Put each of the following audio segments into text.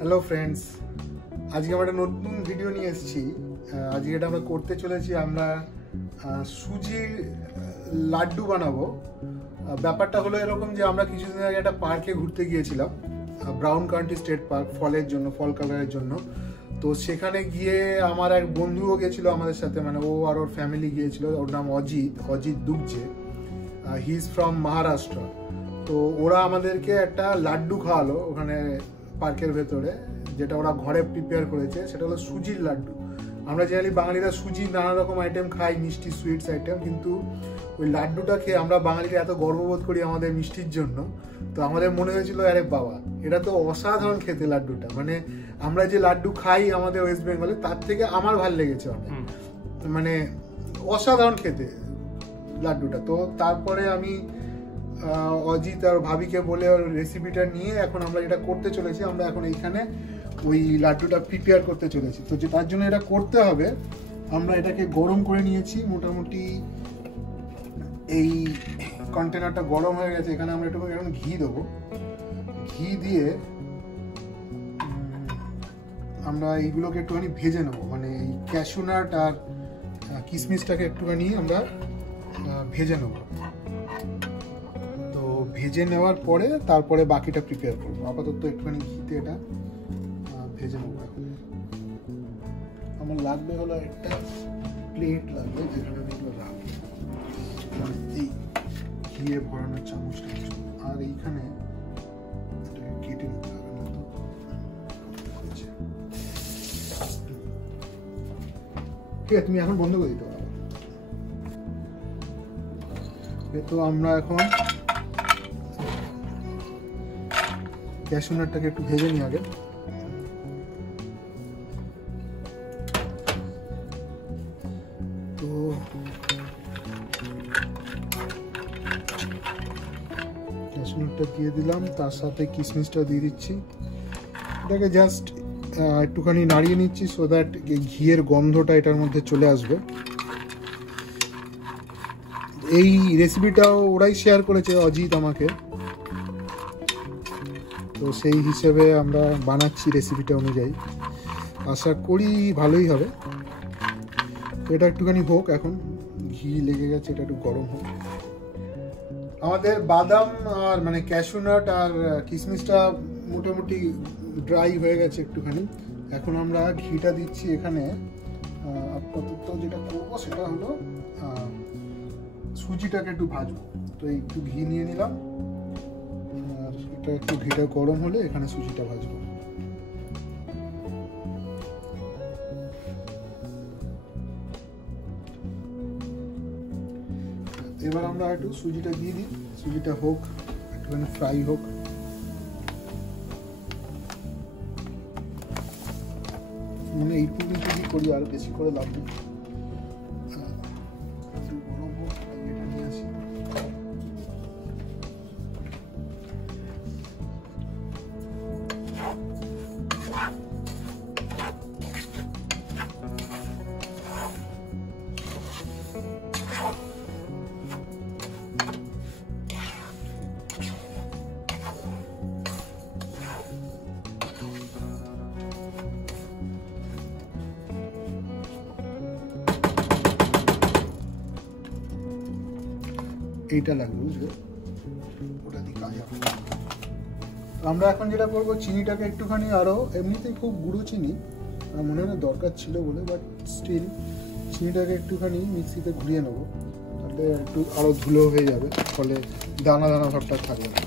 Hello friends, আজকে আমরা একটা নতুন ভিডিও নিয়ে এসেছি। আজকে এটা আমরা করতে চলেছি, আমরা সুজির লাড্ডু বানাবো। ব্যাপারটা হলো এরকম যে আমরা কিছুদিন আগে একটা পার্কে ঘুরতে গিয়েছিলাম, ব্রাউন কান্ট্রি স্টেট পার্ক, ফলের জন্য, ফল কালারের জন্য। তো সেখানে গিয়ে আমার এক বন্ধুও গেছিলো আমাদের সাথে, মানে ও আর ওর ফ্যামিলি গিয়েছিল। ওর নাম Ajit Dugje, he is from Maharashtra. তো ওরা আমাদেরকে একটা লাড্ডু খাওয়ালো ওখানে পার্কের ভেতরে, যেটা ওরা ঘরে প্রিপেয়ার করেছে। সেটা হলো সুজির লাড্ডু। আমরা জেনারেলি বাঙালিরা সুজির নানা রকম আইটেম খাই, মিষ্টি সুইটস আইটেম, কিন্তু ওই লাড্ডুটা খেয়ে আমরা বাঙালিরা এত গর্ববোধ করি আমাদের মিষ্টির জন্য। তো আমাদের মনে হয়েছিল আরে বাবা, এটা তো অসাধারণ খেতে লাড্ডুটা। মানে আমরা যে লাড্ডু খাই আমাদের ওয়েস্ট বেঙ্গলে, তার থেকে আমার ভালো লেগেছে অনেক, মানে অসাধারণ খেতে লাড্ডুটা। তো তারপরে আমি অজিত আর ভাবিকে বলে ওর রেসিপিটা নিয়ে এখন আমরা এটা করতে চলেছি। আমরা এখন এইখানে ওই লাড্ডুটা প্রিপেয়ার করতে চলেছি। তো যে তার জন্য এটা করতে হবে, আমরা এটাকে গরম করে নিয়েছি মোটামুটি। এই কন্টেনারটা গরম হয়ে গেছে। এখানে আমরা একটু এখন ঘি দেবো। ঘি দিয়ে আমরা এইগুলোকে একটুখানি ভেজে নেবো, মানে এই ক্যাশু নাট আর কিশমিশটাকে একটুখানি আমরা ভেজে নেবো। তো ভেজে নেওয়ার পরে তারপরে বাকিটা প্রিপেয়ার করবো। আপাতত একটুখানি ঘিতে এটা ভেজে নেবো। এখন আমার লাগবে হলো একটা প্লেট লাগবে, যেখানে আমি এগুলো রাখবো, এই ঘিয়ে ভরানোর চামচটা। আর এইখানে কেটে নিতে হবে না তো। ঠিক আছে, তুমি এখন বন্ধ করে দিতে পারো। তো আমরা এখন ক্যাশু নাটটাকে একটু ভেজে নিই আগে। তো ক্যাশু নাটটা দিয়ে দিলাম, তার সাথে কিশমিশটা দিয়ে দিচ্ছি। এটাকে জাস্ট একটুখানি নাড়িয়ে নিচ্ছি, সো দ্যাট ঘিয়ের গন্ধটা এটার মধ্যে চলে আসবে। এই রেসিপিটাও ওরাই শেয়ার করেছে, অজিত আমাকে। তো সেই হিসেবে আমরা বানাচ্ছি রেসিপিটা অনুযায়ী। আশা করি ভালোই হবে। তো এটা একটুখানি হোক, এখন ঘি লেগে গেছে, এটা একটু গরম হোক। আমাদের বাদাম আর মানে ক্যাশু নাট আর কিশমিশটা মোটামুটি ড্রাই হয়ে গেছে একটুখানি। এখন আমরা ঘিটা দিচ্ছি এখানে। আপাতত যেটা করবো সেটা হলো সুজিটাকে একটু ভাজবো। তো একটু ঘি নিয়ে নিলাম, আর এটা একটু ঘিটা গরম হলে এখানে সুজিটা ভাজবো। এবার আমরা একটু সুজিটা দিয়ে দিই, সুজিটা হোক, একটুখানি ফ্রাই হোক। মানে এইটুকু যদি করি, আর বেশি করে লাগবে। এইটা লাগবে, বুঝলে, ওটা দিয়ে কাজ হবে। আমরা এখন যেটা করবো, চিনিটাকে একটুখানি আরো, এমনিতেই খুব গুঁড়ো চিনি মনে হয় না দরকার ছিল বলে, বাট স্টিল চিনিটাকে একটুখানি মিক্সিতে ঘুরিয়ে নেবো, তাহলে একটু আরো ধুলো হয়ে যাবে, ফলে দানা দানা ভাবটা থাকবে না।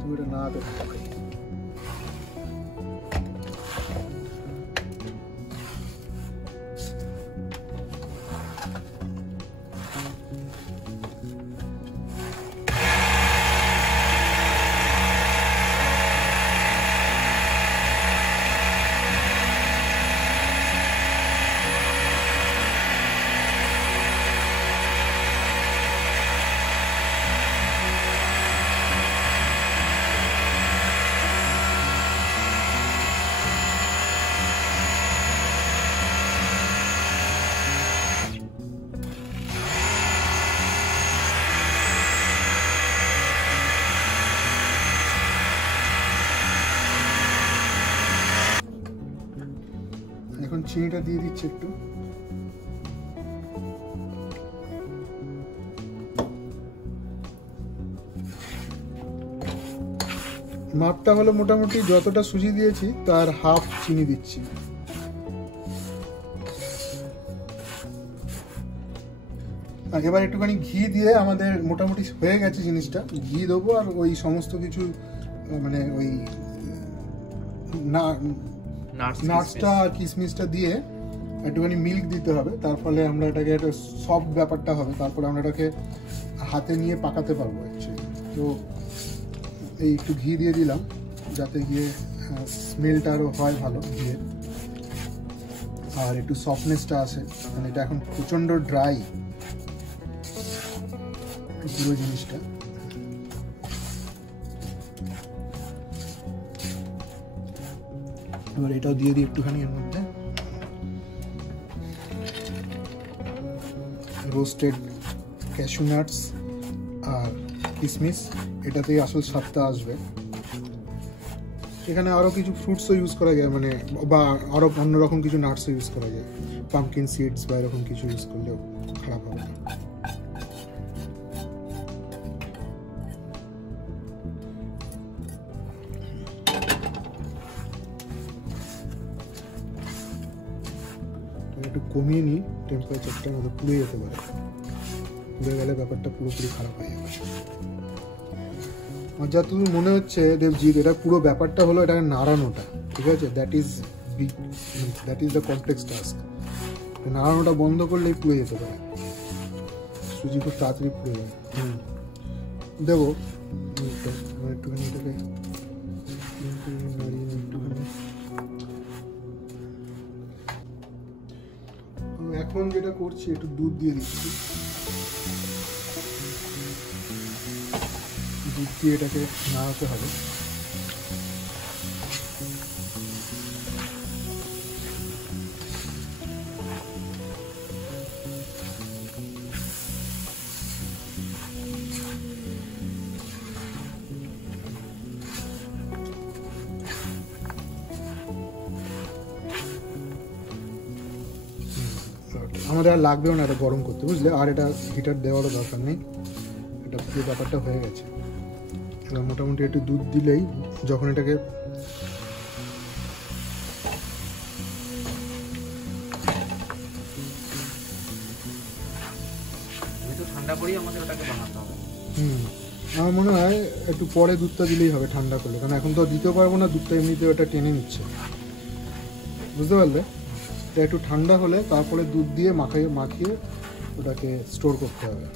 তুমি এটা না দেখো, চিনিটা দিয়ে দিচ্ছি একটু। মাপটা হলো মোটামুটি যতটা সুজি দিয়েছি তার হাফ চিনি দিচ্ছি। এবার একটুখানি ঘি দিয়ে আমাদের মোটামুটি হয়ে গেছে জিনিসটা। ঘি দেবো আর ওই সমস্ত কিছু মানে ওই নাটসটা আর কিশমিশটা দিয়ে একটুখানি মিল্ক দিতে হবে, তার ফলে আমরা এটাকে একটা সফট ব্যাপারটা হবে, তারপরে আমরা এটাকে হাতে নিয়ে পাকাতে পারবো অ্যাকচুয়ালি। তো এই একটু ঘি দিয়ে দিলাম যাতে গিয়ে স্মেলটা আরও হয় ভালো ঘিয়ের, আর একটু সফটনেসটা আসে। মানে এটা এখন প্রচণ্ড ড্রাই পুরো জিনিসটা। এবার এটাও দিয়ে দিই একটুখানি এর মধ্যে। রোস্টেড ক্যাশু নাটস আর কিশমিশ, এটাতেই আসল স্বাদটা আসবে। এখানে আরও কিছু ফ্রুটসও ইউজ করা যায়, মানে বা আরও অন্যরকম কিছু নাটসও ইউজ করা যায়, পাম্পকিন সিডস বা এরকম কিছু ইউজ করলেও খারাপ হবে না। একটু কমিয়ে নিই টেম্পারেচারটা, আমাদের পুড়ে যেতে পারে, পুড়ে গেলে ব্যাপারটা পুরোপুরি খারাপ হয়ে যাবে। আর যা তুমি মনে হচ্ছে দেবজিৎ, এটা পুরো ব্যাপারটা হলো এটাকে নাড়ানোটা, ঠিক আছে? That is the complex task. নাড়ানোটা বন্ধ করলেই পুড়ে যেতে পারে, সুজি খুব তাড়াতাড়ি পুড়ে যাবে। দেবো একটুখানি এটাকে নাড়িয়ে একটুখানি। এখন যেটা করছি একটু দুধ দিয়ে দিচ্ছি, দুধ দিয়ে এটাকে নাড়াতে হবে। আমাদের আর লাগবেও না এটা গরম করতে, বুঝলে? আর এটা হিটার দেওয়ারও দরকার নেই, এটা পুরো ব্যাপারটা হয়ে গেছে। এবার মোটামুটি একটু দুধ দিলেই যখন এটাকে ঠান্ডা করেই আমাদের ওটাকে বানাতে হবে। আমার মনে হয় একটু পরে দুধটা দিলেই হবে ঠান্ডা করলে, কারণ এখন তো দিতেও পারবো না, দুধটা এমনিতে ওটা টেনে নিচ্ছে, বুঝতে পারলে? এটা একটু ঠান্ডা হলে তারপরে দুধ দিয়ে মাখিয়ে ওটাকে স্টোর করতে হবে।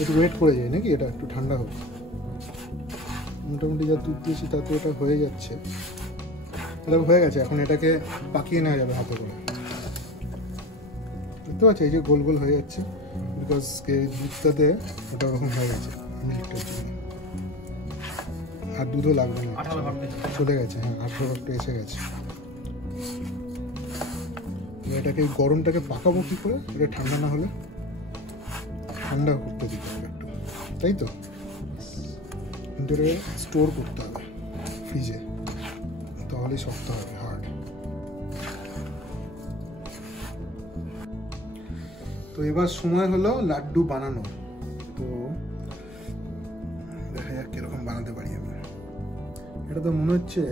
একটু ওয়েট করে যায় নাকি, এটা একটু ঠান্ডা হোক। মোটামুটি যা দুধ দিয়েছি তাতে এটা হয়ে যাচ্ছে, এটা হয়ে গেছে। এখন এটাকে পাকিয়ে নেওয়া যাবে হাতে করে, বুঝতে পারছি? এই যে গোল গোল হয়ে যাচ্ছে, বিকজ দুধটাতে ওটা ওরকম হয়ে গেছে মিল্কটার জন্য। আর দুধও লাগবে না, চলে গেছে। হ্যাঁ, 18 ভাগটা এসে গেছে। এটাকে গরমটাকে পাকাবো কি করে? এটা ঠান্ডা না হলে, ঠান্ডা করতে দিতে হবে একটু, তাই তো? কিন্তু এটাকে স্টোর করতে হবে ফ্রিজে, তাহলেই শক্ত হবে, হার্ড। তো এবার সময় হলো লাড্ডু বানানো। তো দেখা যাক কিরকম বানাতে পারি আমি। এটা তো মনে হচ্ছে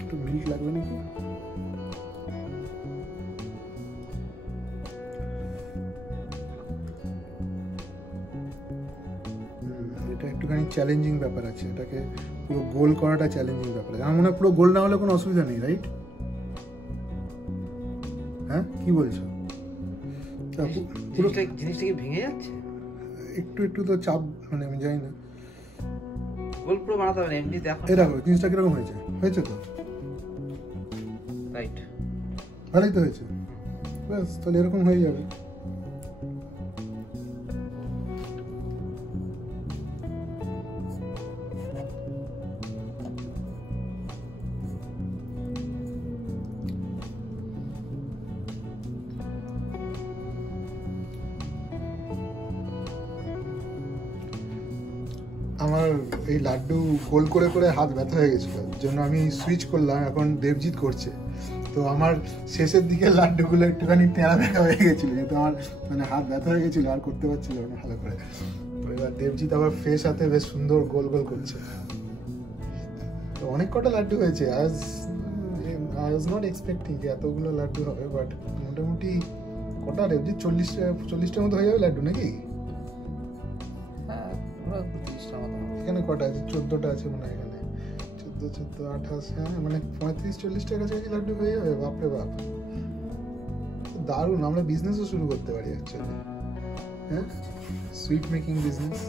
একটু মিল্ক লাগবে নাকি। এটা একটুখানি চ্যালেঞ্জিং ব্যাপার আছে, এটাকে পুরো গোল করাটা চ্যালেঞ্জিং ব্যাপার আছে। আমার মনে হয় পুরো গোল না হলে কোনো অসুবিধা নেই, রাইট? হ্যাঁ, কি বলছো? জিনিসটা কি ভেঙে যাচ্ছে? একটু একটু তো চাপ, মানে আমি জানি না, গোল পুরো বানাতে হবে না, এমনি দেখো। এই দেখো জিনিসটা কিরকম হয়েছে, হয়েছে তো রাইট, ভালোই তো হয়েছে। ব্যাস, তাহলে এরকম হয়ে যাবে। আমার এই লাড্ডু গোল করে করে হাত ব্যথা হয়ে গেছিলো, জন্য আমি সুইচ করলাম, এখন দেবজিৎ করছে। তো আমার শেষের দিকে লাড্ডুগুলো একটুখানি তেড়া বেঁকা হয়ে গেছিলো, যেহেতু আমার মানে হাত ব্যথা হয়ে গেছিলো, আর করতে পারছিল না ভালো করে। তো এবার দেবজিৎ আবার ফ্রেশ হাতে বেশ সুন্দর গোল গোল করছে। তো অনেক কটা লাড্ডু হয়েছে, আই ওয়াজ নট এক্সপেক্টিং যে এতগুলো লাড্ডু হবে, বাট মোটামুটি কটা দেবজিৎ 40টার মতো হয়ে যাবে লাড্ডু নাকি? হ্যাঁ, পুরো 30টা মতো হবে। এখানে কটা আছে? 14টা আছে মনে হয় এখানে। 14, 28, হ্যাঁ মানে 35-40টার কাছাকাছি লাড্ডু হয়ে যাবে। বাপরে বাপ, দারুণ। আমরা বিজনেসও শুরু করতে পারি অ্যাকচুয়ালি, হ্যাঁ, সুইট মেকিং বিজনেস।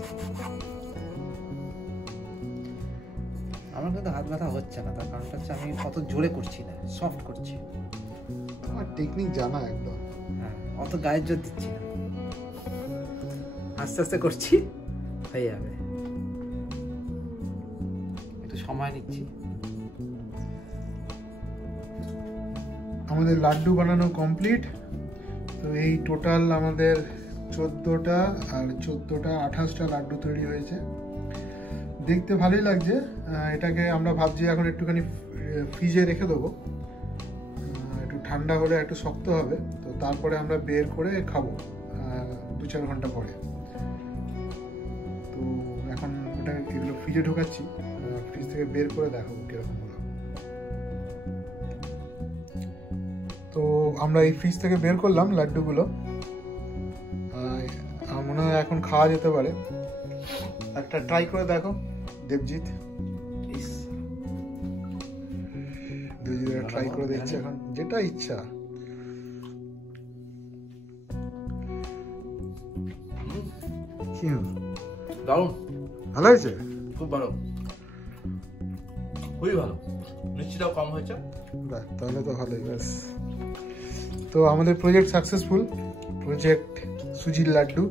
আমার কিন্তু হাত ব্যথা হচ্ছে না, তার কারণটা হচ্ছে আমি অত জোরে করছি না, সফট করছি। আমার টেকনিক জানা একদম। হ্যাঁ, অত গায়ের জোর দিচ্ছি না, আস্তে আস্তে করছি, হয়ে যাবে। একটু সময় নিচ্ছি। আমাদের লাড্ডু বানানো কমপ্লিট। তো এই টোটাল আমাদের 14টা আর 14টা 28টা লাড্ডু তৈরি হয়েছে। দেখতে ভালোই লাগছে। এটাকে আমরা ভাবছি এখন একটুখানি ফ্রিজে রেখে দেবো, একটু ঠান্ডা হলে একটু শক্ত হবে, তো তারপরে আমরা বের করে খাবো 2-4 ঘন্টা পরে। তো এখন ওটা এগুলো ফ্রিজে ঢোকাচ্ছি, ফ্রিজ থেকে বের করে দেখাবো কিরকম হলো। তো আমরা এই ফ্রিজ থেকে বের করলাম লাড্ডুগুলো, আমার মনে হয় এখন খাওয়া যেতে পারে। একটা ট্রাই করে দেখো দেবজিৎ। দেবজিৎ ট্রাই করে দেখছে এখন, যেটা ইচ্ছা। কি দারুণ, ভালো হয়েছে? খুব ভালো, খুবই ভালো। মিষ্টিটাও কম হয়েছে। বাহ, তাহলে তো ভালোই। ব্যাস, তো আমাদের প্রজেক্ট সাকসেসফুল। প্রজেক্ট সুজির লাড্ডু।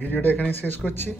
ভিডিওটা এখানে শেষ করছি।